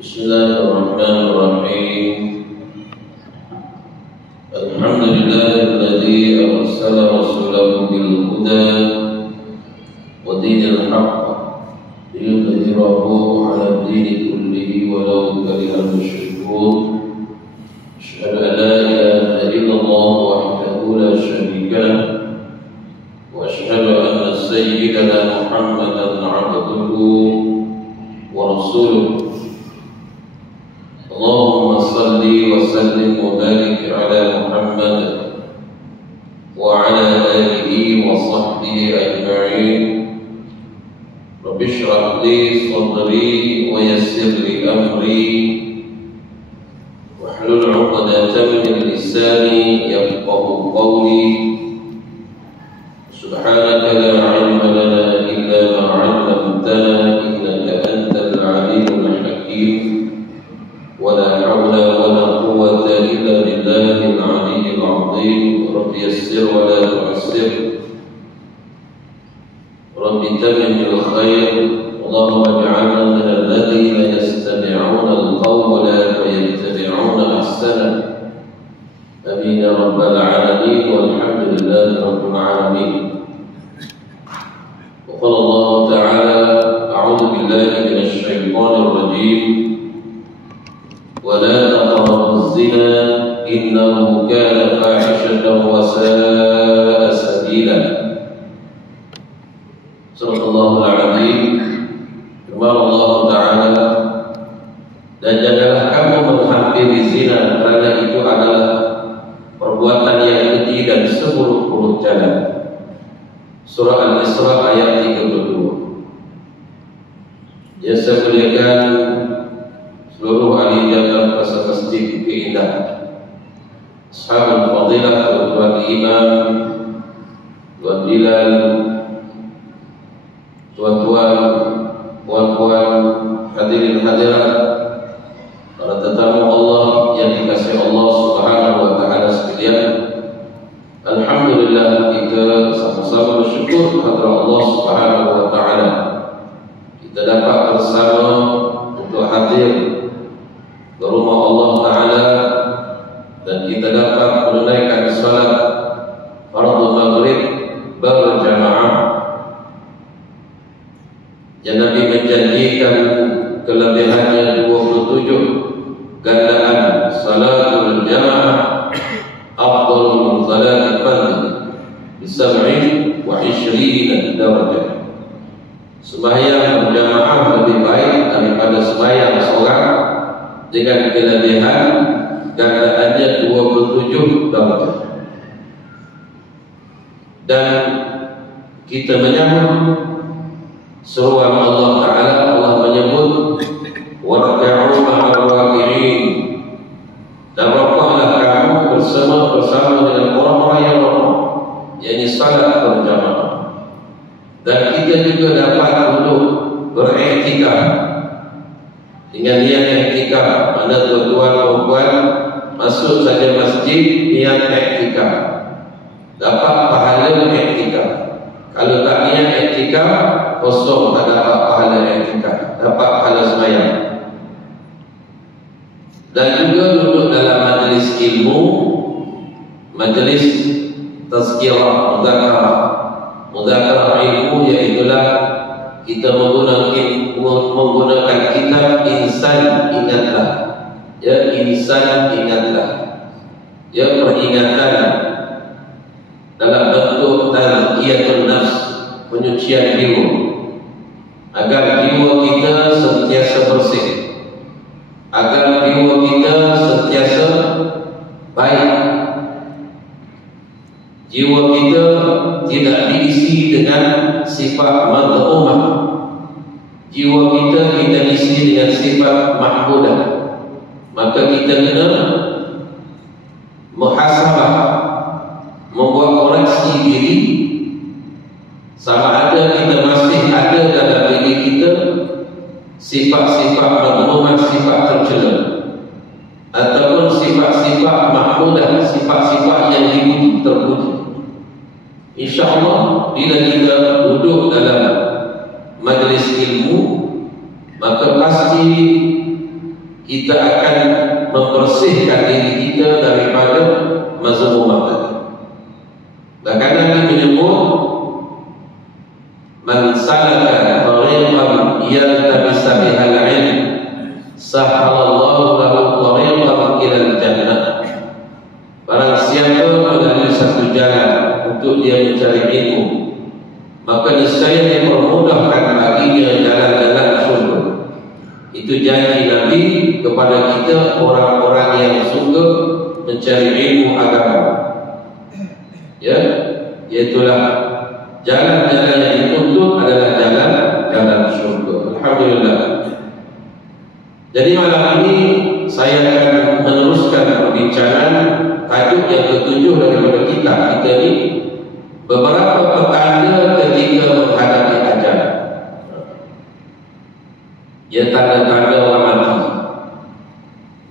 Bismillahirrahmanirrahim. Alhamdulillahilladzi arsala rasulahu bil huda wa dinil haqq liyudhhirahu 'ala ad-dini kullihi walau karihal musyrikun. Asyhadu an la ilaha illallah wahdahu la syarika lah wa asyhadu anna sayyidana Muhammadan 'abduhu wa rasuluh. Allahumma salli wa sallim wa barik ala Muhammad wa ala alihi wa sahbihi ajma'in. Rabbi shrah li sadri wa yassir li amri wahlul 'uqdatam min lisani yafqahu qawli. Subhanaka la 'ilma lana illa ma 'allamtana innaka antal 'alimul hakim. ولا حول ولا قوة إلا بالله العلي العظيم. رب يسر ولا تعسر، رب تمم بالخير. اللهم اجعلنا من الذين يستمعون القول ويتبعون أحسنه. آمين يا رب العالمين، والحمد لله رب العالمين. وقال الله تعالى: أعوذ بالله من الشيطان الرجيم، ولا تقربوا الزنا إنه كان فاحشة وساء سبيلا. Subhanallahul Azim. Firman Allah Ta'ala, dan janganlah kamu menghampiri zina, karena itu adalah perbuatan yang keji dan seburuk-buruk jalan. Surah Al-Isra ayat 32. Ya, saya muliakan seluruh ahli dalam rasa masjid keindahan, ashabul fadilah, tuan imam, tuan Bilal, tuan-tuan, puan-puan, hadirin hadirat, para tetamu Allah yang dikasihi Allah Subhanahu wa taala sekalian. Alhamdulillah, kita sama-sama bersyukur kepada Allah Subhanahu wa taala. Kita dapat bersama untuk hadir ke rumah Allah Ta'ala, dan kita dapat menunaikan salat fardhu maghrib berjamaah yang Nabi menjanjikan kelebihannya 27 gandaan salatul jamaah afdal min salatil fardh bi 27 darajah. Sembahyang berjamaah lebih baik daripada sembahyang seorang dengan kelebihan gandaannya 27 darajat. Dan kita menyambut seruan Allah Ta'ala. Allah menyebut warka'u ma'al raki'in, dan rukuklah kamu bersama dengan orang-orang yang rukuk, yakni salat berjamaah. Dan kita juga dapat untuk beriktikaf dengan niat iktikaf. Mana tuan-tuan perempuan masuk saja masjid niat iktikaf, dapat pahala iktikaf. Kalau tak niat iktikaf, kosong, tak dapat pahala iktikaf, dapat pahala sembahyang. Dan juga duduk dalam majlis ilmu, majlis tazkirah, mudzakarah ilmu, iaitulah kita menggunakan kitab Insan Ingatlah. Ya, Insan Ingatlah, ya, peringatan dalam bentuk tazkiyatun nafs, penyucian jiwa, agar jiwa kita sentiasa bersih, agar jiwa kita sentiasa baik, jiwa kita tidak diisi dengan sifat madhumah, jiwa kita diisi dengan sifat mahmudah. Maka kita kena muhasabah, membuat koreksi diri, sama ada kita masih ada dalam diri kita sifat-sifat madhumah, sifat tercela, ataupun sifat-sifat mahmudah, sifat-sifat yang dipuji, terpuji. InsyaAllah bila kita duduk dalam majlis ilmu, maka pasti kita akan membersihkan diri kita daripada mazmumat tadi. Bahkan Nabi menyebut, man salaka tariqan yaltabisa bihal ilm sahalallahu lahu tariqan ila al-jannah. Barang siapa melalui satu jalan untuk dia mencari ilmu, maka niscaya dipermudahkan baginya jalan-jalan surga. Itu janji Nabi kepada kita, orang-orang yang suka mencari ilmu agama. Ya, iaitulah jalan-jalan yang dituntut adalah jalan-jalan surga. Alhamdulillah. Jadi malam ini saya akan meneruskan perbincangan tajuk yang ketujuh daripada kita ini, beberapa petanda ketika menghadapi ajal. Ya, tanda-tanda orang mati.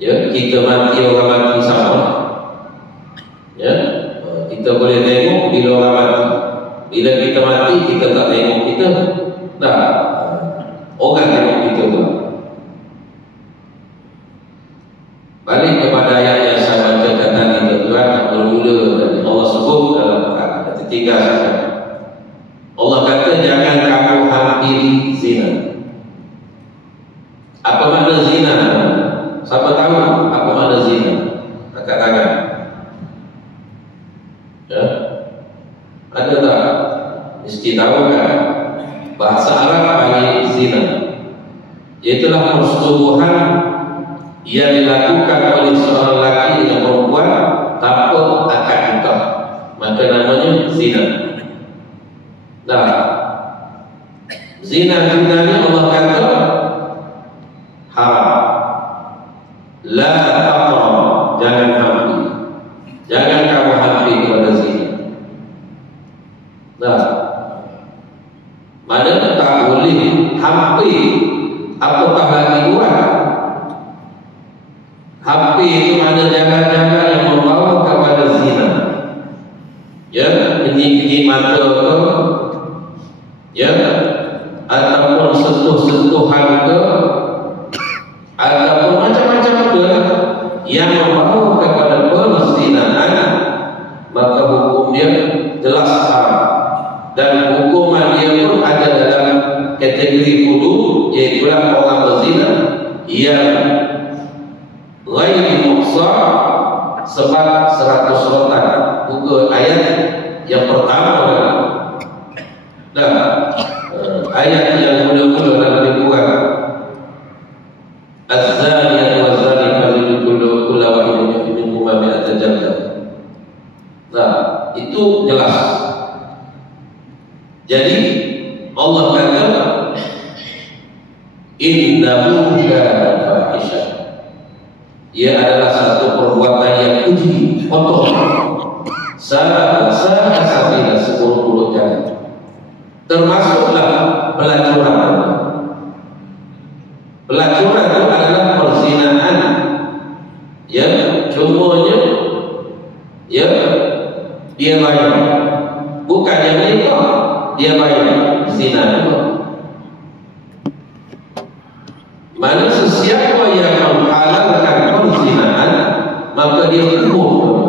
Ya, kita mati, orang mati sama. Ya, kita boleh tengok bila orang mati. Bila kita mati, kita tak tengok kita. Nah, orang tengok kita tu. Balik kepada ayat yang saya bacakan tadi, tuan bermula tadi. Allah sebut dalam ayat ketiga saja. Allah kata, jangan kamu hampiri zina. Apa makna zina? Siapa tahu apa makna zina? Angkat tangan. Ya? Ada tak? Mesti tahu kan? Bahasa Arab panggil zina. Iaitulah persetubuhan yang dilakukan oleh seorang lelaki dengan perempuan tanpa akad nikah. Maka namanya zina. Nah, zina ni Allah kata haram. La taqrab, jangan hampir. Jangan kamu hampir kepada zina. Nah, mana tak boleh hampir, apatah lagi buat. Hampir itu mana jalan-jalan yang membawa kepada zina. Ya, ini mata ke, ya, ataupun sentuh-sentuhan ke, ataupun macam-macam ke yang membawa kepada perzinaan, maka hukum dia jelas haram. Dan hukuman dia pun ada dalam kategori hudud, iaitu orang berzina yang ghairi muhsan sebab 100 rotan. Buka ayat yang pertama. Dan ayat yang mula-mula dalam dibuat, az-zaniyatu waz-zani fajlidu kulla wahidin minhuma mi'ata jaldah. Nah, itu jelas. Jadi Allah kata, innahu kana fahisha. Ia adalah satu perbuatan yang keji, kotor. Sabila 10 jam. Termasuklah pelacuran. Pelacuran itu adalah perzinaan. Ya, cumanya ya dia bayar. Bukan yang nikah, dia bayar zina itu. Mana sesiapa yang menghalalkan perzinaan, maka dia hukum.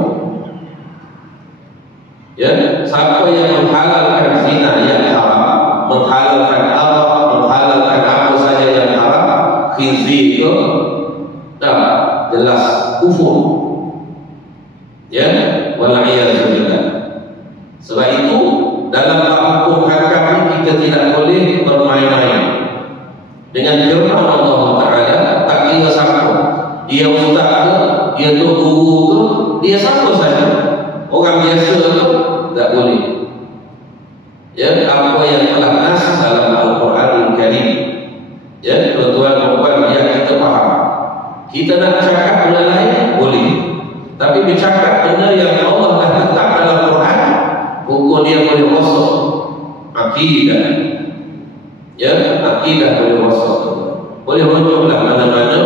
Ya, siapa yang menghalalkan zina yang haram, menghalalkan arak, menghalalkan apa saja yang haram, khizir itu, dah jelas kufur. Ya, wal'iyadzubillah. Sebab itu dalam hukum hakam kita tidak boleh bermain-main dengan firman Allah Ta'ala. Tak kira siapa, dia ustaz ke, dia tu guru ke, dia siapa saja, orang biasa tu, tak boleh. Ya, apa yang telah nas dalam Al-Quran Al-Karim, ya, tuan-tuan dan puan, yang kita faham. Kita nak cakap benda lain, boleh. Tapi bercakap benda yang Allah dah letak dalam Quran, hukum dia boleh rosak akidah. Ya, akidah boleh rosak. Boleh rujuklah mana-mana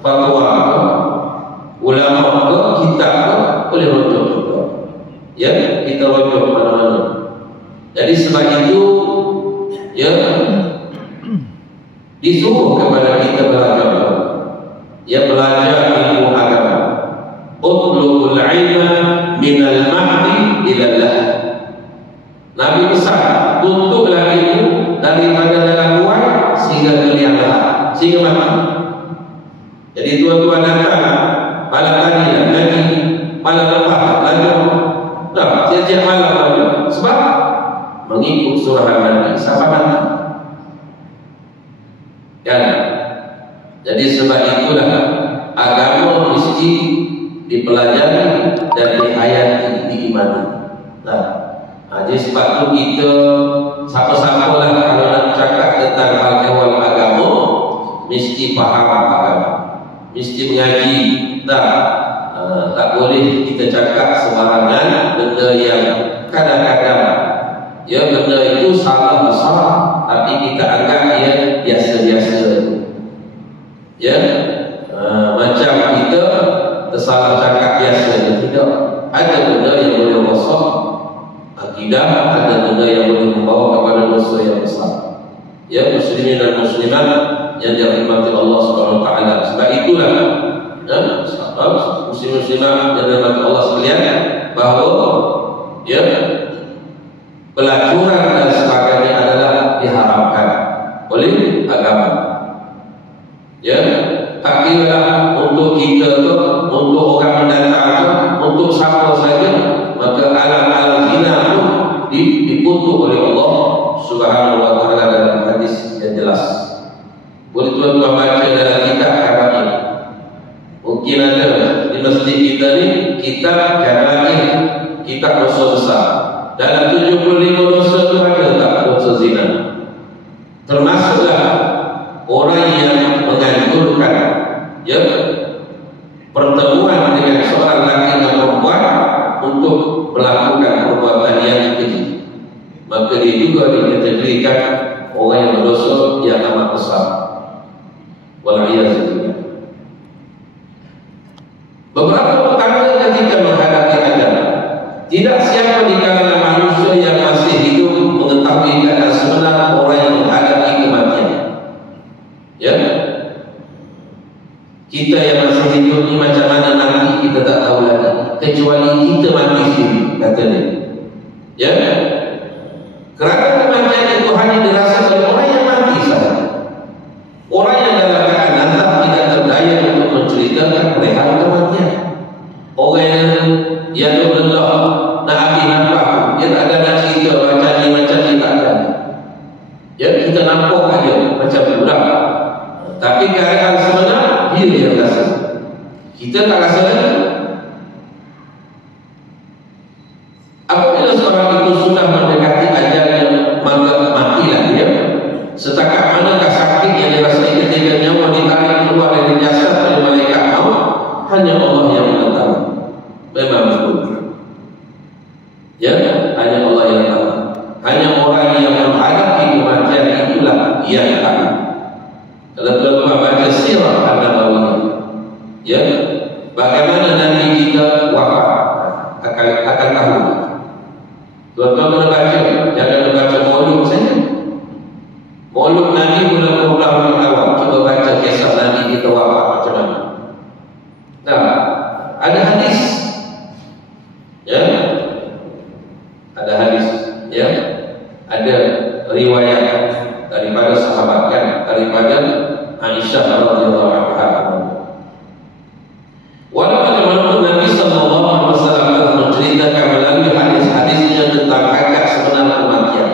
fatwa ke, ulama ke, kitab ke, boleh rujuk juga. Ya, kita rujuk mana-mana. Jadi sebab itu, ya, disuruh kepada kita beragama. Ia belajar ilmu agama. Utlubul ilma minal mahdi ila lahd. Nabi pesan, tuntutlah ilmu daripada dalam luar sehingga kalian lahad, sehingga mati. Jadi tuan-tuan datang malam tadi lagi, malam lepas lagi, dah setiap malam lagi. Sebab mengikut surah Nabi sampai mati. Kan? Jadi sebab itulah agama mesti dipelajari dan dihayati, diimani. Jadi sebab itu kita siapa-siapa lah kalau nak cakap tentang hal ehwal agama mesti faham agama, mesti mengaji. Tak boleh kita cakap sembarangan benda yang kadang-kadang benda itu salah besar tapi kita anggap dia biasa-biasa. Macam kita tersalah cakap biasa. Tidak, ada benda yang boleh rosak akidah, ada benda yang boleh membawa kepada dosa yang besar. Muslimin dan muslimat yang dirahmati Allah Subhanahu wa taala. Sebab itulah muslim muslimat yang dirahmati Allah sekalian, bahawa pelacuran dan sebagainya adalah diharamkan oleh agama. Tak kira untuk kita ke, untuk orang mendatang ke, untuk siapa saja, maka alam-alam zina pun dikutuk oleh Allah Subhanahu wa taala dalam hadis yang jelas. Boleh tuan-tuan baca dalam kitab kabair. Mungkin ada di masjid kita ni kitab kabair, kitab dosa besar. Dalam 75 dosa itu ada tak dosa zina. Termasuklah orang yang menganjurkan pertemuan dengan seorang lelaki dan perempuan untuk melakukan perbuatan yang keji, maka dia juga dikategorikan orang yang berdosa yang amat besar. Wal'iyazillah. Beberapa perkara ketika menghadapi ajal, tidak siapa di kalangan manusia yang masih hidup mengetahui keadaan sebenar orang yang menghadapi kematian. Kita yang masih hidup ni macam mana nanti kita tak tahu lagi, kecuali kita mati sendiri, kata dia. Kerana kematian itu hanya dirasa oleh orang yang mati saja. Orang yang dalam keadaan nazar tidak terdaya untuk menceritakan perihal kematian. Orang yang berlelah nak habis nampak, dia tak ada nak cerita macam ni tak ada. Kita nampak aja macam budak. Tapi keadaan sebenar dia yang rasa. Kita tak rasa lagi. Apabila seorang itu sudah mendekati ajalnya, maka matilah dia. Setakat manakah sakit yang dirasai ketika nyawa ditarik keluar dari jasad oleh malaikat maut, hanya Allah yang mengetahui. Memang betul. Hanya Allah yang tahu. Hanya orang yang menghadapi kematian itulah yang tahu. Kalau tuan-tuan baca sirah An-Nabawiyah, bagaimana Nabi kita wafat akan tahu. Tuan-tuan kena baca, jangan baca maulud saja. Maulud Nabi bulan awal, coba baca kisah Nabi kita wafat macam mana. Ada hadis, ada hadis, ada riwayat daripada sahabat, daripada Aisyah radhiyallahu anha. Walau bagaimanapun Nabi sallallahu alaihi wasallam telah menceritakan melalui hadis-hadisnya tentang hakikat sebenar kematian.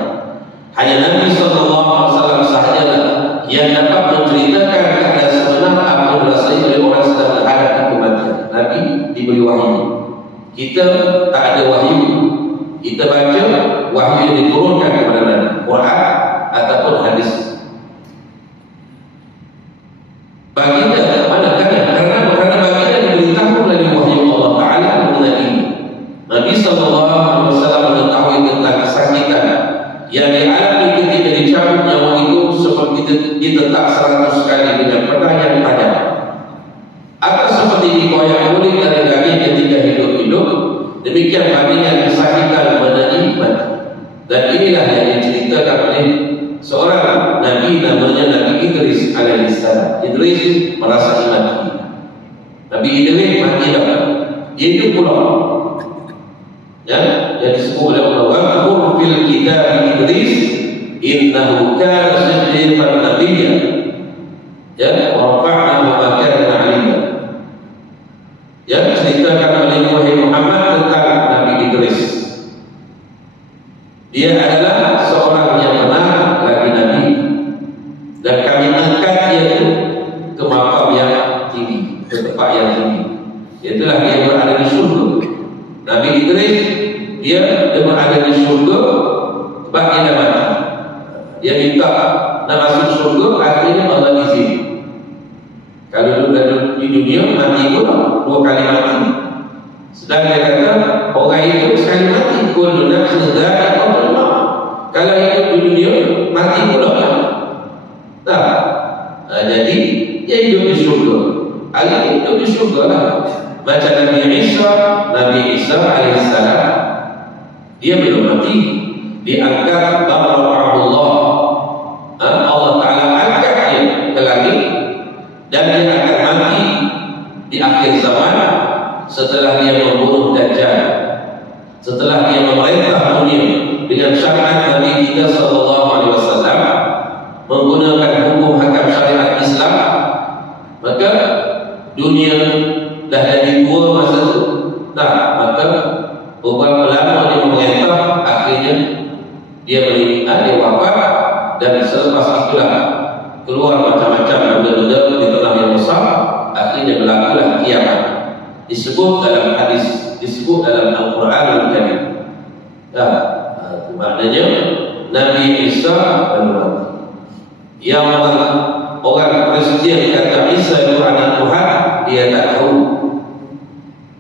Hanya Nabi sallallahu alaihi wasallam sahajalah yang dapat menceritakan keadaan sebenar apa yang dirasai oleh orang sedang menghadapi kematian. Nabi diberi wahyu. Kita tak ada wahyu. Kita baca wahyu yang diturunkan kepada Nabi, Quran ataupun hadis. Baginda manakala karena baginda diberitahu melalui wahyu Allah Taala mengenai ini. Nabi sallallahu alaihi wasallam mengetahui tentang kesakitan yang dialami ketika dicabut nyawa itu seperti ditetak 100 kali dengan pedang yang tajam, atau seperti dikoyak kulit dari daging ketika hidup-hidup. Demikian bandingan kesakitan mengenai mati. Dan inilah yang diceritakan oleh seorang Nabi namanya Nabi Idris alaihissalam. Idris merasa mati. Nabi Idris mati dah. Dia hidup pula. Ya, jadi disebut oleh Allah wa fil kitab Idris innahu kana siddiqan nabiyya. Ya, wa rafa'nahu makanan 'aliyya. Ya, ceritakan oleh Muhammad tentang Nabi Idris. Dia adalah seorang yang benar lagi Nabi, dan kami angkat dia itu ke maqam yang tinggi, ke tempat yang tinggi. Itulah dia berada di syurga. Nabi Idris dia berada di syurga sebab dia dah mati. Dia minta nak masuk syurga, akhirnya Allah izin. Kalau duduk di dunia mati pun 2 kali mati. Sedang dia kata orang hidup sekali mati, kullu nafsin dha'iqatul maut. Kalau hidup di dunia mati pula. Jadi dia hidup di syurga. Ali hidup di syurga lah. Macam Nabi Isa alaihissalam, dia belum mati, diangkat Allah. Allah Ta'ala angkat dia ke langit, dan dia akan mati di akhir zaman setelah dia membunuh Dajjal, setelah dia memerintah dunia dengan syariat Nabi kita SAW, menggunakan hukum hakam syariat Islam. Maka dunia dah jadi 2 masa itu. Maka beberapa lama dia memerintah, akhirnya dia meninggal, dia wafat, dan selepas itulah keluar macam-macam benda-benda di tengah yang besar. Akhirnya berlakulah kiamat. Disebut dalam hadis, disebut dalam Al-Quran Al-Karim. Maknanya Nabi Isa mati. Yang orang Kristian kata Isa itu anak Tuhan, dia tak tahu.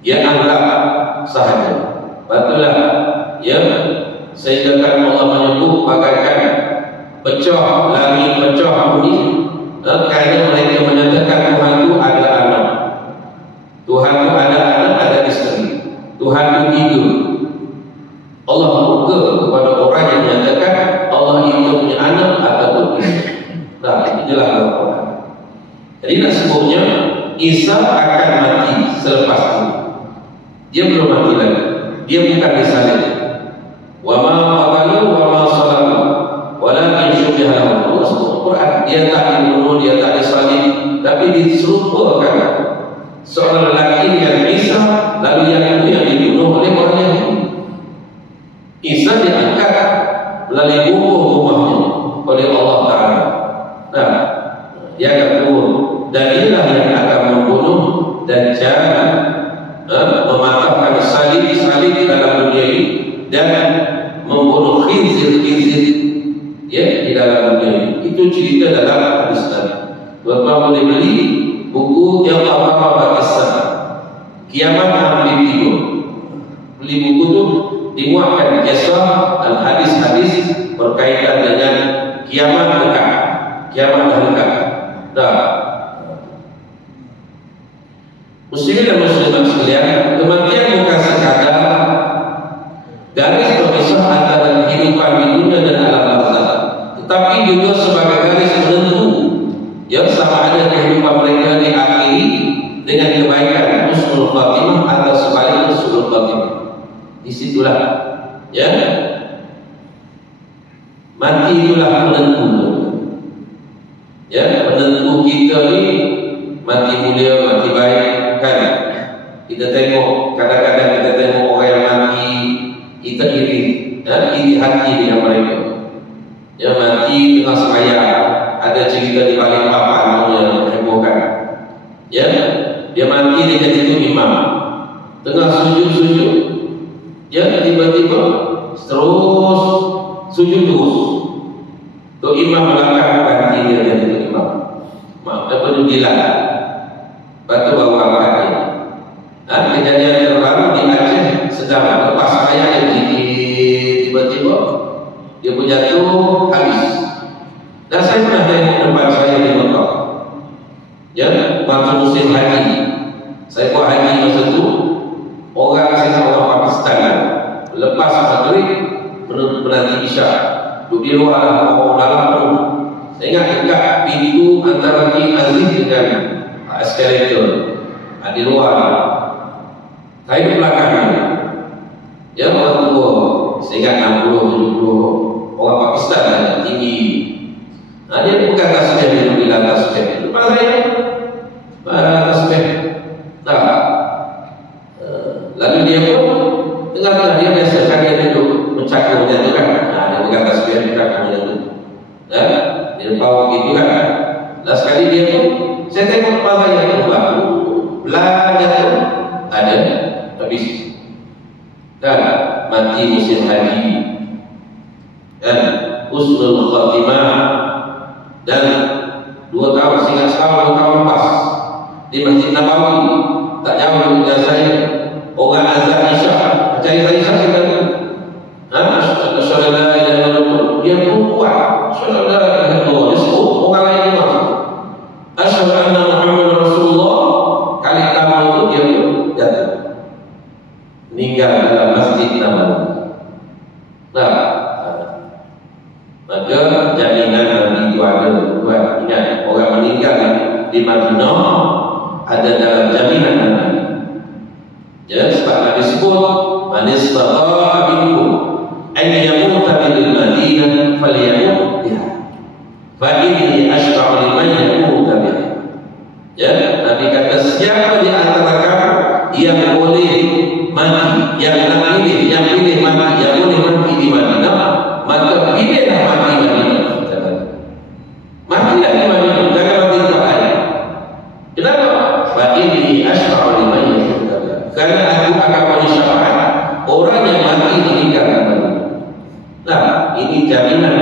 Dia anggap sahaja. Batulah ya, sehingga Allah menyebut bagaikan pecah langit, pecah bumi, kerana mereka menyatakan Tuhan itu ada anak, Tuhan itu ada anak, ada isteri, Tuhan itu tidur. Allah murka kepada orang yang menyatakan Allah itu punya anak ataupun isteri. Itu jelas dalam Quran. Jadi nak sebutnya Isa akan mati selepas itu. Dia belum mati lagi. Dia bukan disalib. Wa ma qatalu wa ma salabu walakin syubbiha lahum. Allah sebut Quran, dia tak dibunuh, dia tak disalib, tapi diserupakan seorang lelaki yang Isa, lalu yang itu yang dibunuh oleh orang Yahudi. Isa diangkat melalui rumahnya oleh Allah Ta'ala. Dia akan turun, dan inilah yang akan membunuh Dajjal, mematahkan salib-salib dalam dunia ini, dan membunuh khinzir-khinzir ya, di dalam dunia ini. Itu cerita dalam hadis Nabi. Bapak boleh beli buku yang apa-apa kisah kiamat hampir tiba. Beli buku itu dimuatkan kisah dan hadis-hadis berkaitan dengan kiamat dekat, kiamat dekat. Muslimin dan muslimat sekalian, kematian bukan sekadar garis pemisah antara kehidupan di dunia dan alam barzakh, tetapi juga sebagai garis penentu yang sama ada kehidupan mereka diakhiri dengan kebaikan husnul khatimah atau sebaliknya su'ul khatimah. Disitulah ya, mati itulah penentu. Ya, penentu kita ni mati mulia, mati baik kan. Kita tengok, kadang-kadang kita tengok orang yang mati, kita iri, ya, iri hati dengan mereka. Ya, mati tengah sembahyang, ada cerita di balik papan yang menghebohkan. Ya, dia mati dengan itu imam, tengah sujud-sujud, ya, tiba-tiba terus sujud terus. Tu imam melangkah ganti dia jadi tu imam. Apa tu gila? Batu bawa apa dia? Kejadian terbaru di Aceh, sedang lepas ayat yang tiba-tiba dia pun jatuh habis. Dan saya pernah tengok depan saya di Mekah. Ya, waktu musim haji. Saya buat haji masa tu, orang Pakistan lepas maghrib menanti isya, duduk di luar, orang dalam pun. Saya ingat dekat pintu antara King Aziz dengan eskalator di luar. Saya di belakang. Ya, orang tua, sehingga 60-70 orang Pakistan yang tinggi. Nah, dia bukan tasbih, dia bilang tasbih. Lepas saya, tasbih. Nah, lalu dia pun tengah-tengah dia biasa dia duduk mencakurnya itu kan. Nah, dia bukan tasbih, dia mencakurnya itu. Nah, dia bawa begitu kan. Nah, sekali dia pun, saya tengok lepas saya itu, belanja tu ada habis. Dan mati musim haji, dan husnul khatimah, dan 2 tahun sehingga setahun 2 tahun lepas di Masjid Nabawi, tak jauh dengan saya, orang azan Isya, cari saya Isya kita tu, asyhadu an la ilaha illallah, dia pun kuat, asyhadu an la ilaha illallah, dia sebut orang lain pun masuk, asyhadu anna Muhammadar Rasulullah, kali kamu itu dia pun jatuh, meninggal dalam Masjid Nabawi. Nah, maka jaminan Nabi itu ada. Buat ingat, orang meninggal di Madinah ada dalam jaminan Nabi. Ya, sebab Nabi sebut, man istata'a minkum an yamuta bil Madinah falyamut biha, fa inni ashra'u liman yamuta biha. Ya, Nabi kata siapa di antara kamu yang boleh mati, yang pilih mati, yang boleh mati di Madinah, maka pilihlah mati di Madinah. Matilah di Madinah, jangan mati di tempat lain. Kenapa? Fa inni ashra'u liman yamuta biha, karena aku akan beri syafaat orang yang mati meninggal di Madinah. Nah, ini jaminan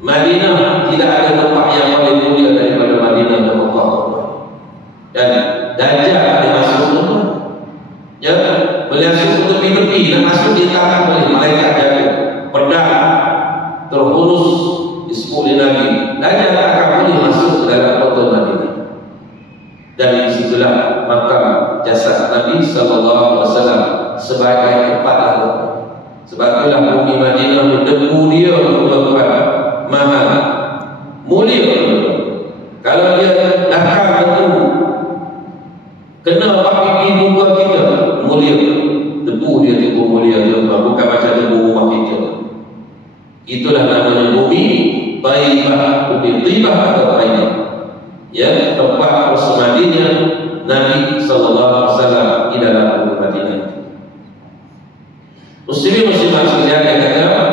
Madinah. Tidak ada tempat yang paling mulia daripada Madinah dan Mekah. Dan Dajjal ada masuk semua. Ya, beliau masuk tepi-tepi, nak masuk di tangan boleh, malaikat jaga, pedang terhunus di sepuluh Nabi. Dajjal tak akan boleh masuk ke dalam kota Madinah. Dan di situlah makam jasad Nabi sallallahu alaihi wasallam sebagai tempat lahir. Sebab itulah bumi Madinah debu dia tuan-tuan mahal, mulia. Kalau dia nakal itu kena pakai muka kita, mulia. Debu dia itu mulia, bukan macam debu rumah kita. Itulah namanya bumi Taibah, bumi Taibah atau Taibah. Ya, tempat bersemadinnya Nabi sallallahu alaihi wasallam di dalam bumi Madinah. Muslimin muslimat sekalian, dia kata,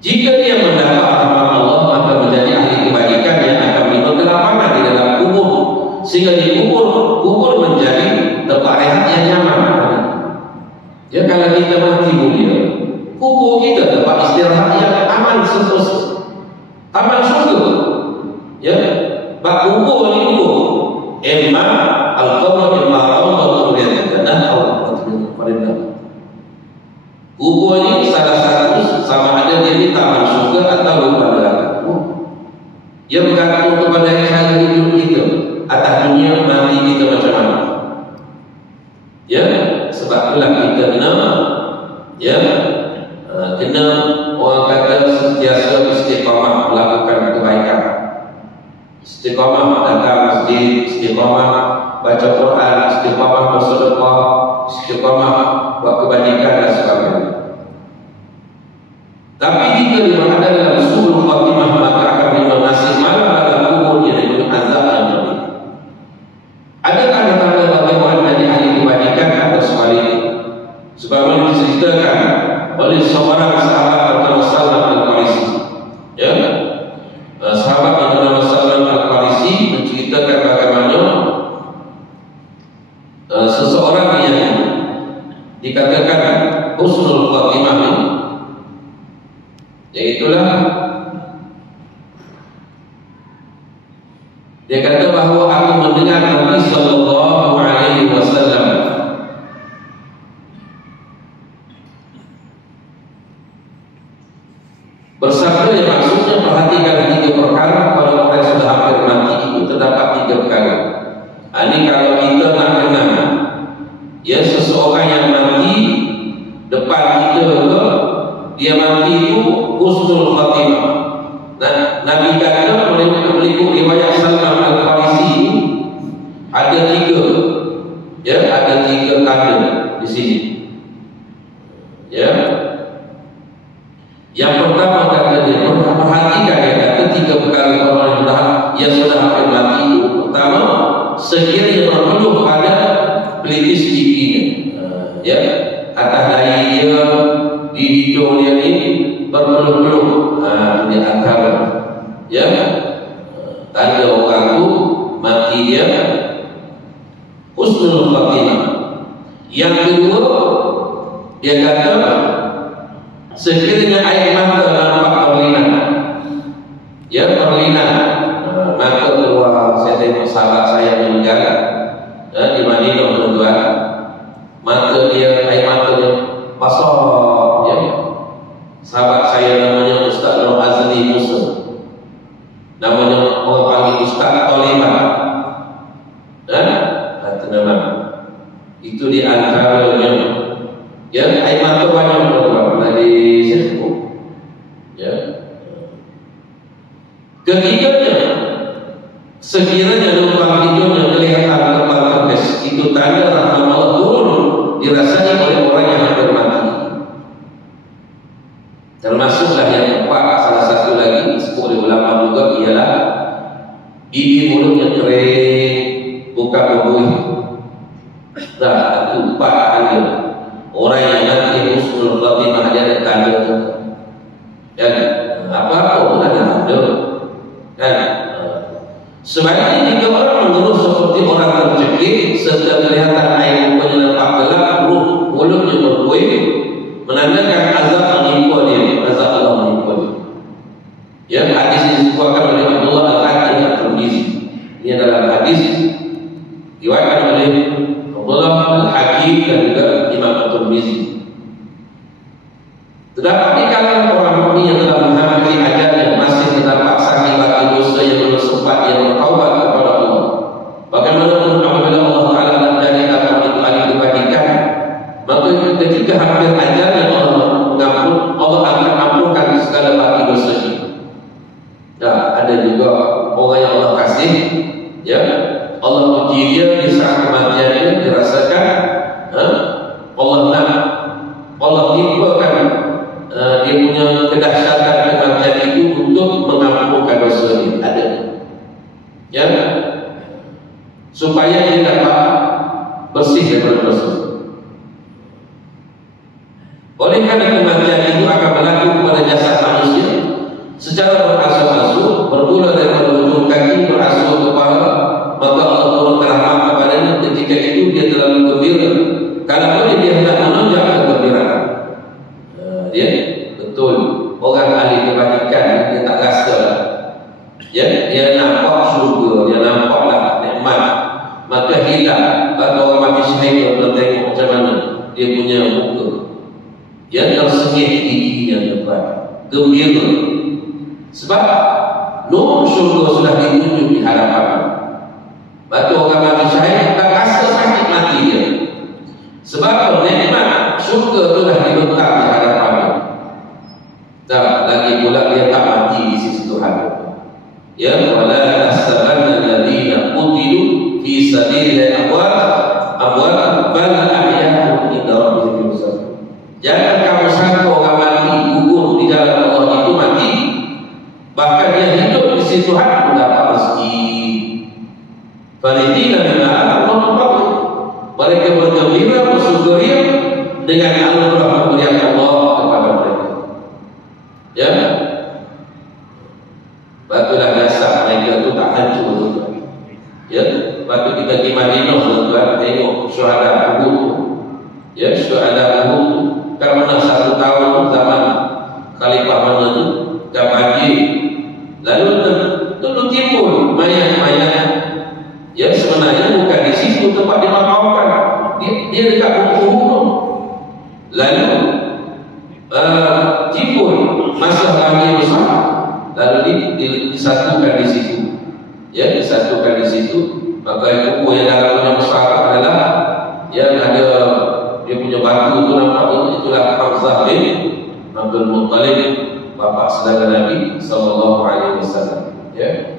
jika dia mendapat rahmat Allah, maka menjadi ahli kebajikan yang akan minum kelapangan di dalam kubur, sehingga di kubur menjadi tempat rehat yang nyaman. Ya, kalau kita mati mulia, kubur kita tempat istirahat yang aman, seterusnya aman syurga. Ya, bak kubur ni kubur imma al-qabr imma rawdatun min al-jannah aw rawdatun. Kubur ni salah satu sama ada dia ni taman syurga atau rumah neraka. Ia bergantung kepada cara hidup kita atas dunia nanti kita macam mana. Ya, sebab itulah kita kena, ya, kena orang kata sentiasa istiqamah melakukan kebaikan. Istiqamah datang masjid, istiqamah baca Quran, istiqamah bersedekah, istiqamah buat kebajikan dan sebagainya. Tapi jika dia berada dalam subul khatimah, maka akan memang nasib malam dalam kuburnya dengan azab yang pedih. Ada tanda-tanda bagaimana menjadi ahli kebajikan atau sebaliknya? Sebab diceritakan oleh seorang sahabat bernama Salman Al-Farisi. Ya, sahabat yang bernama Salman Al-Farisi menceritakan bagaimana seseorang yang dikatakan husnul khatimah ini, yaitulah dia kata bahawa aku mendengar Nabi sallallahu alaihi wasallam bersabda, yang maksudnya perhatikan 3 perkara pada orang yang sudah hampir mati. Itu terdapat 3 perkara. Ini kalau kita nak kenal, ya, seseorang yang mati depan kita, dia mati itu husnul khatimah. Nah, Nabi kata mengikut riwayat Salman Al-Farisi Yang pertama kata dia, perhatikan dia kata 3 perkara orang yang sudah hampir mati itu. Pertama, sekiranya berpeluh pada pelipis giginya, ya, atas dahi dia, di hidung dia ni berpeluh-peluh, di antara, ya, tanda orang tu mati dia husnul khatimah. Yang kedua, dia kata sekiranya air mata nampak berlinang, ya, berlinang, mata keluar. Saya tengok sahabat saya meninggal di Madinah, tuan-tuan, mata dia, air mata dia basah, ya. Sahabat saya namanya Ustaz Nur Azli Musa, namanya orang panggil Ustaz Taliban, kata nama itu di antaranya, ya, air mata banyak tuan-tuan dari situ, ya. Ketiganya, sekiranya lubang hidungnya kelihatan tebal tebes, itu tanda rahmat Allah turun dirasai oleh orang yang hampir mati. Termasuklah yang keempat, salah satu lagi disebut oleh ulama juga, ialah bibir mulutnya kering, bukan berbuih. Dah, itu 4 hal orang yang mati husnul khatimah, dia ada tanda tu. Dan apa-apa pun ada tanda, kan? Sebaliknya jika orang mengurus seperti orang tercekik, serta kelihatan air mukanya nampak gelap, mulutnya berbuih, menandakan azab menimpa dia, azab Allah menimpa dia. Ya, hadis ini disebutkan oleh Abdullah Al-Hakim At-Tirmizi. Ini adalah hadis diriwayatkan oleh Abdullah Al-Hakim dan juga Imam At-Tirmizi. Terdapat di kalangan orang mukmin yang telah menghampiri ajalnya masih terdapat sakit dosa yang belum sempat yang bertaubat kepada Allah. Bagaimanapun apabila Allah Ta'ala menjadikan orang itu ahli kebaikan, maka ketika hampir ajalnya Allah akan ampunkan segala baki dosa ini. Nah, ada juga orang yang Allah kasih, ya, Allah uji dia di saat kematiannya, dirasakan Allah nak, Allah timpakan dia punya kedahsyatan kematian itu untuk mengampunkan dosa ini. Ada, ya, supaya dia dapat bersih daripada dosa. Oleh kerana kematian itu akan berlaku kepada jasad manusia secara beransur-ansur, bermula daripada ujung kaki berasal kepala, maka Allah turunkan rahmat kepadanya. Ketika itu dia terlalu gembira, kalau boleh dia hendak menunjuk kegembiraan. Dia betul orang ahli kebajikan, dia tak rasa, ya, dia nampak syurga, dia nampaklah nikmat, maka hilang. Bagi orang mati syahid, dia tengok macam mana dia punya muka, dia tersengih giginya depan, gembira, sebab nur syurga sudah ditunjuk di hadapan. Bagi orang mati syahid tak rasa sakit mati dia, sebab nikmat syurga itu dah dibentang di hadapan. Tak lagi pula dia tak mati di sisi Tuhan. Ya, wala tahsabanna alladziina qutilu fi sabilillahi amwat bal ahya'un 'inda rabbihim yurzaqun. Jangan kamu sangka orang mati gugur di jalan Allah itu mati, bahkan dia hidup di sisi Tuhan mendapat rezeki. Faridina bima atahum Allah, mereka bergembira, bersyukuria dengan anugerah pemberian Allah kepada mereka. Ya, batulah dasar mereka itu tak hancur. Ya, batu kita di Madinah, tuan-tuan, tengok syuhada Uhud. Ya, syuhada Uhud kan pernah 1 tahun zaman Khalifah mana tu, kan banjir, lalu timbul mayat-mayat. Ya, sebenarnya bukan di situ tempat dimakamkan, dia dekat gunung. Lalu timbul masalah banjir besar, lalu disatukan di situ. Ya, disatukan di situ. Maka kubur yang dalamnya besar adalah yang ada dia punya batu tu nampak, itulah Hamzah bin Abdul Muttalib, bapa saudara Nabi sallallahu alaihi wasallam. Ya.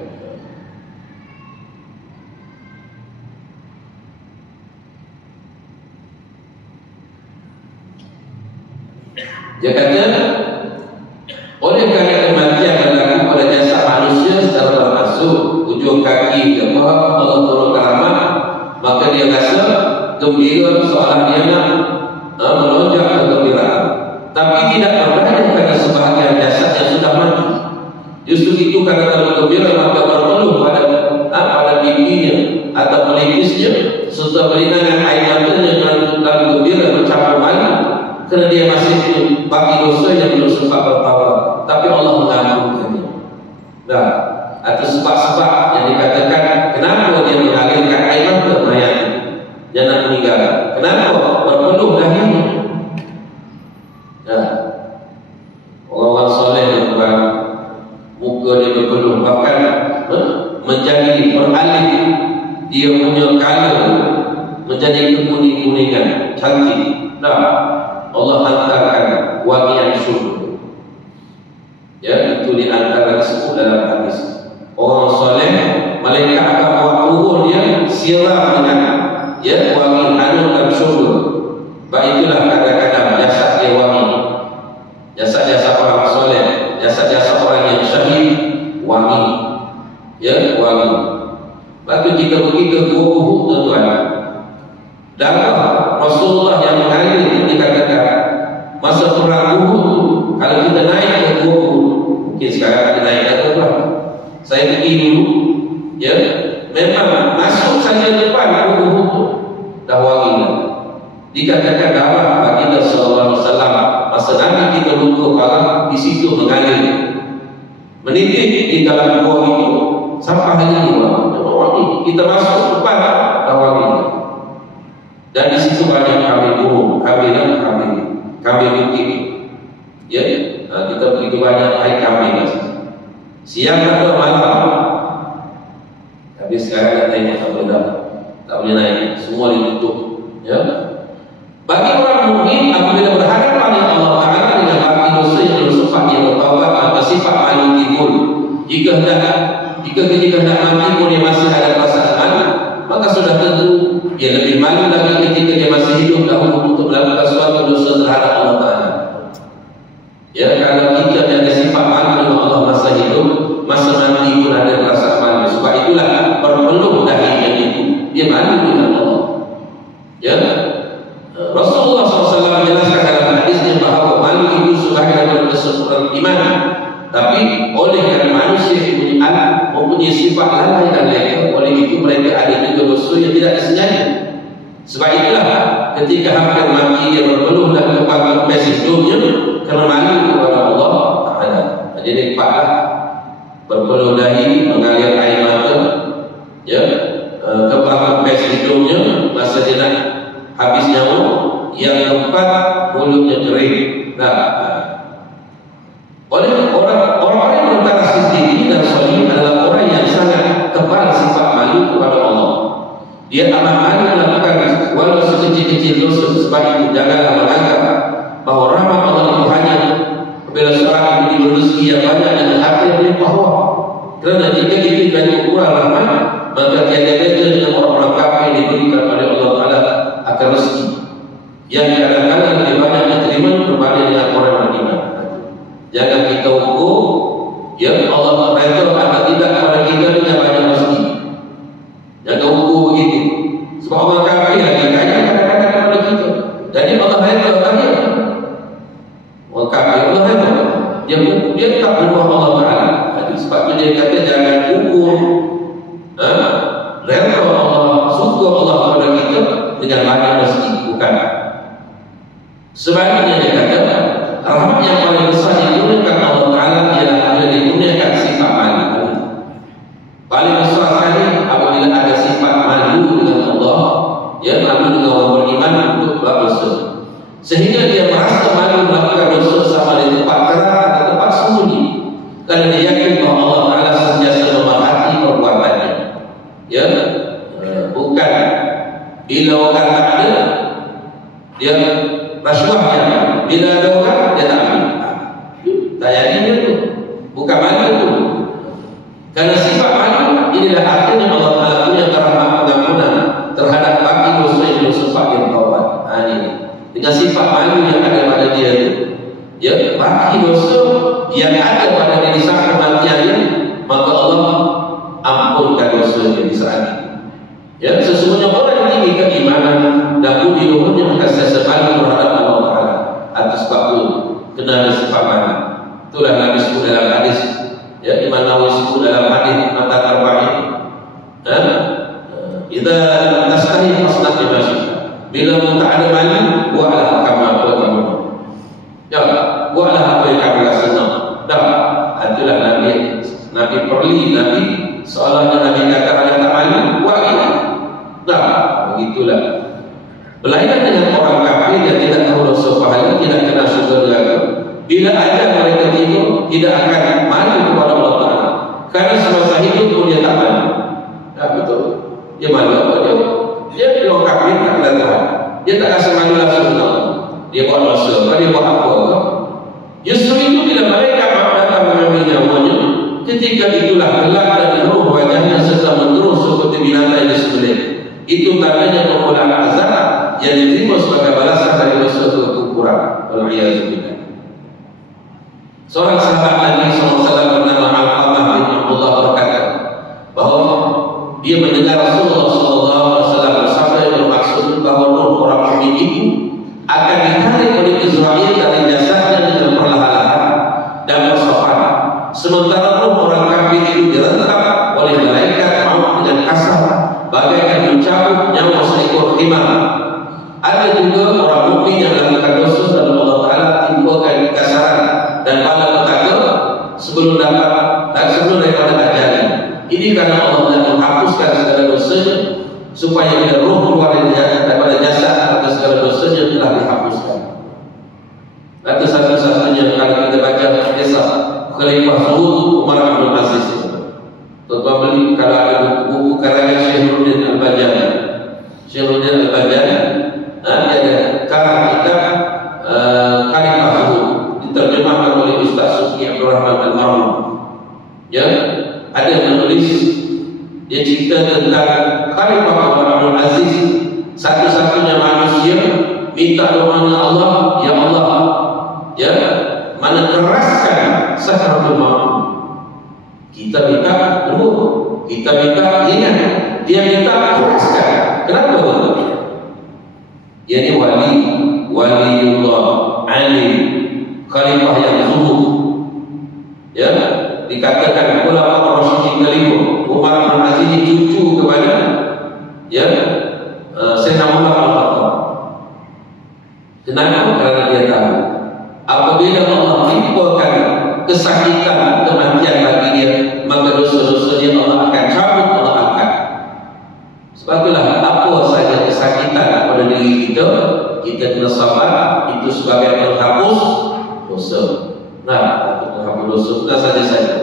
Dia kata gembira seolah dia nak melonjak kegembiraan, tapi tidak berdaya karena sebahagian jasad yang sudah mati. Justru itu karena kalau gembira maka berpeluh pada pipinya atau pelipisnya serta berlinangan air matanya dalam gembira bercampur malu kerana dia masih bagi dosa yang belum sempat bertaubat, tapi Allah mengampunkannya. Nah, atau sebab-sebab yang dikatakan kenapa dia mengalirkan air mata mayat yang nak meninggal, kenapa berpeluh dahinya. Nah, orang-orang soleh yang muka dia berpeluh, bahkan menjadi beralih dia punya color menjadi kekuning-kuningan cantik. Nah, Allah hantarkan wangian syurga. Ya, itu di antara disebut dalam hadis. Orang soleh, malaikat akan bawa turun dia siram dengan wangi hanun dan syurga. Baik itulah kadang-kadang jasad dia wangi. Jasad-jasad orang soleh, jasad-jasad orang yang syahid wangi. Ya, wangi. Lepas tu jika pergi ke gua Uhud, tuan-tuan, darah Rasulullah yang mengalir itu dikatakan masa perang Uhud tu, kalau kita naik ke gua Uhud, mungkin sekarang kita naik ke tuan, saya pergi dulu, ya, memang masuk saja depan gua Uhud tu dah wangi lah. Dikatakan darah baginda sallallahu alaihi wasallam masa Nabi kita luka parah di situ mengalir, menitik di dalam gua itu sampai hari ini wangi. Kita masuk depan dah wangi. Dan di situ banyak kambing burung, kambing bukit. Ya, kita begitu banyak air kambing. Siang atau malam. Tapi sekarang naik tak boleh naik, semua ditutup. Ya. Bagi orang mukmin apabila berhadapan dengan Allah Taala dengan bagi dosa yang belum sempat dia bertaubat, maka sifat malu timbul. Jika hendak mati pun dia masih ada perasaan malu, maka sudah tentu dia lebih malu lagi ketika dia masih hidup dahulu untuk melakukan suatu dosa terhadap Allah Taala. Ya, kalau kita ada sifat malu dengan Allah masa hidup, masa mati pun ada perasaan malu. Sebab itulah berpeluh dahinya itu dia malu dengan Allah. Ya, Rasulullah SAW menjelaskan dalam hadisnya bahawa malu itu sebagai kesempurnaan iman. Tapi oleh kerana manusia mempunyai sifat lalai dan leka, oleh itu mereka ada juga dosa yang tidak disengaja. Sebab itulah ketika hampir mati dia berpeluh dan kepala hidupnya kerana malu kepada Allah Taala. Jadi empatlah, berpeluh dahi, mengalir air mata, ya, kepala hidupnya masa dia nak habis nyawa. Yang keempat, mulutnya kering. Oleh orang-orang yang berantara siddiqin dan sholihin adalah orang yang sangat tebal sifat malu kepada Allah. Dia amat malu melakukan walau sekecil-kecil dosa. Sebab itu janganlah menganggap bahawa rahmat Allah itu hanya apabila seorang itu diberi rezeki yang banyak dan harta yang melimpah ruah. Kerana jika itu menjadi ukuran rahmat, maka tiada beza dengan orang-orang kafir yang diberikan oleh Allah Taala akan rezeki yang kadang-kadang lebih banyak diterima berbanding dengan orang beriman. Jangan kita ukur, ya, Allah reda atau tidak kepada kita dengan banyak rezeki. Jangan ukur begitu. Sebab orang kafir lagi kaya kadang-kadang kepada kita. Jadi Allah reda lagi. Orang kafir Allah reda. Dia tak berubah Allah Taala. Sebab itu dia kata jangan ukur reda Allah, suka Allah kepada kita dengan banyak rezeki. Bukan. Sebaliknya dia kata rahmat yang paling besar yang diberikan Allah Taala ialah bila digunakan sifat malu. Paling besar sekali apabila ada sifat malu dengan Allah, ya, malu dengan orang beriman untuk buat dosa, sehingga dia merasa malu melakukan dosa sama di tempat terang atau tempat sembunyi, kerana dia yakin bahawa Allah Taala sentiasa memerhati perbuatannya. Ya, bukan bila orang tak ada dia rasuahnya, bila ada orang dia tak ambil. Tak jadinya tu, bukan malu tu. Kerana sifat malu inilah artinya Allah Taala punya rahmat pengampunan terhadap bagi dosa yang belum sempat dia bertaubat. Ini dengan sifat malu yang ada pada dia tu, ya, bagi dosa yang ada pada dia di saat kematiannya, maka Allah ampunkan dosa dia di saat itu. Ya, sesungguhnya orang yang tinggi keimanan dan mewakili Nabi, seolah Nabi kata ada tak malu, wakil. Nah, begitulah. Berlainan dengan orang kafir yang tidak tahu dosa pahala, tidak kenal surga neraka. Bila ada mereka tidur, tidak akan malu kepada Allah Ta'ala. Karena semasa hidup pun dia tak malu. Ya, betul. Dia malu apa dia? Dia orang kafir tak kenal Tuhan. Dia tak rasa malu langsung dengan Allah. Dia buat dosa, dia buat apa? Justru itu bila mereka datang mengambil nyawanya, ketika itulah gelap dan roh wajahnya serta menterus seperti binatang yang disembelih. Itu tandanya pengulangan azab yang diterima sebagai balasan dari dosa kekufuran. Wal'iyadzubillah. Seorang sahabat Nabi SAW bernama Alqamah bin Abdullah berkata bahawa dia mendengar Rasulullah SAW bersabda yang bermaksud bahawa roh orang mukmin itu akan ditarik oleh Israel dari jasadnya dengan perlahan-lahan dan bersopan, sementara roh orang kafir itu direntap oleh malaikat maut dengan kasar bagaikan mencabut nyawa seekor himar. Ada juga orang mukmin yang melakukan dosa dan Allah Ta'ala timpakan kekasaran dan bala petaka sebelum daripada ajal. Ini karena Allah telah menghapuskan segala dosanya, supaya bila roh keluar daripada jasad atas segala dosanya telah dihapuskan. Kata satu-satunya kalau kita baca kisah Khalifah Zuhud Umar Abdul Aziz, tuan-tuan beli kalau ada buku karangan Syekhuddin Al-Bajali. Syekhuddin Al-Bajali dia ada karang kitab Khalifah Zuhud, diterjemahkan oleh Ustaz Suki Abdul Rahman Al-Marhum. Ya, ada yang menulis, dia cerita tentang Khalifah Umar Abdul Aziz, satu-satunya manusia minta doa dengan Allah, ya Allah, ya, mana keraskan sakratul maut. Kita minta lembut, kita minta ringan, dia minta keraskan. Kenapa? Dia ni waliullah, alim, khalifah yang zuhud. Ya, dikatakan ulama Rasyidin kelima, Umar bin Aziz ini cucu kepada ya Sayyidina Umar Al-Khattab. Kenapa? Kerana dia tahu apabila Allah timpakan kesakitan, kematian bagi dia, maka dosa-dosa dia Allah akan cabut, Allah angkat. Sebab itulah apa saja kesakitan pada diri kita, kita kena sabar, itu sebagai penghapus dosa. Nah, untuk menghapus dosa sudah saja.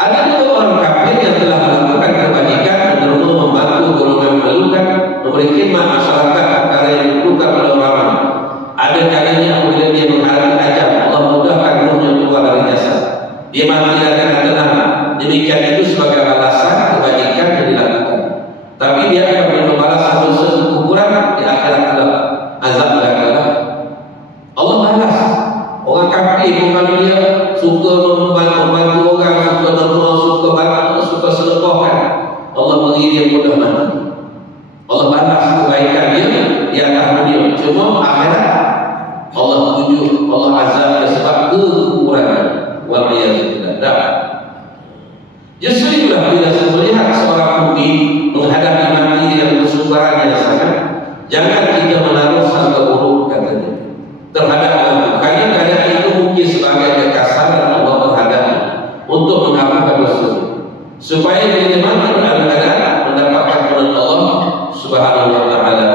Ada juga orang kafir yang telah melakukan kebajikan, menerima, membantu golongan memalukan, memberi khidmat masyarakat perkara yang diperlukan oleh orang. Ada kalanya apabila dia menghadapi ajal, Allah mudahkan rohnya keluar dari jasad. Dia mati dengan tenang. Demikian itu sebagai balasan kebajikan yang dilakukan. Tapi dia akan membalas dosa kekufuran di akhirat kelak, azab neraka. Allah balas. Orang kafir bukan dia suka membantu orang, suka terima, suka bantu, suka sedekahkan. Allah beri dia mudah mati. Allah balas kebaikan dia di atas dunia. Cuma akhirat Allah tuju, Allah azab dia sebab kekufuran. Wal'iyadzubillah. Justru itulah bila saya melihat seorang mukmin menghadapi mati dengan kesukaran yang sangat, jangan kita menaruh sangka buruk katanya terhadap mati. Kadang-kadang itu mungkin sebagai kekasaran Allah terhadapnya untuk menghapuskan dosa, supaya dia mati dalam keadaan mendapatkan rahmat Allah Subhanahu wa Ta'ala,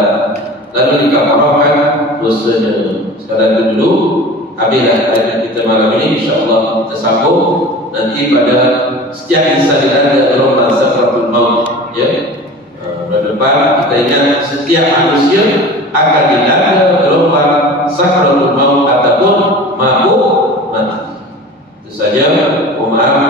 lalu dikafarahkan dosanya. Sekadar itu dulu. Habislah ayat kita malam ini, insyaAllah kita sambung nanti pada setiap insan ada gelombang sakratul maut. Ya, bulan depan kita ingat setiap manusia akan dilanda gelombang sakratul maut ataupun mabuk mati. Itu saja. Mohon maaf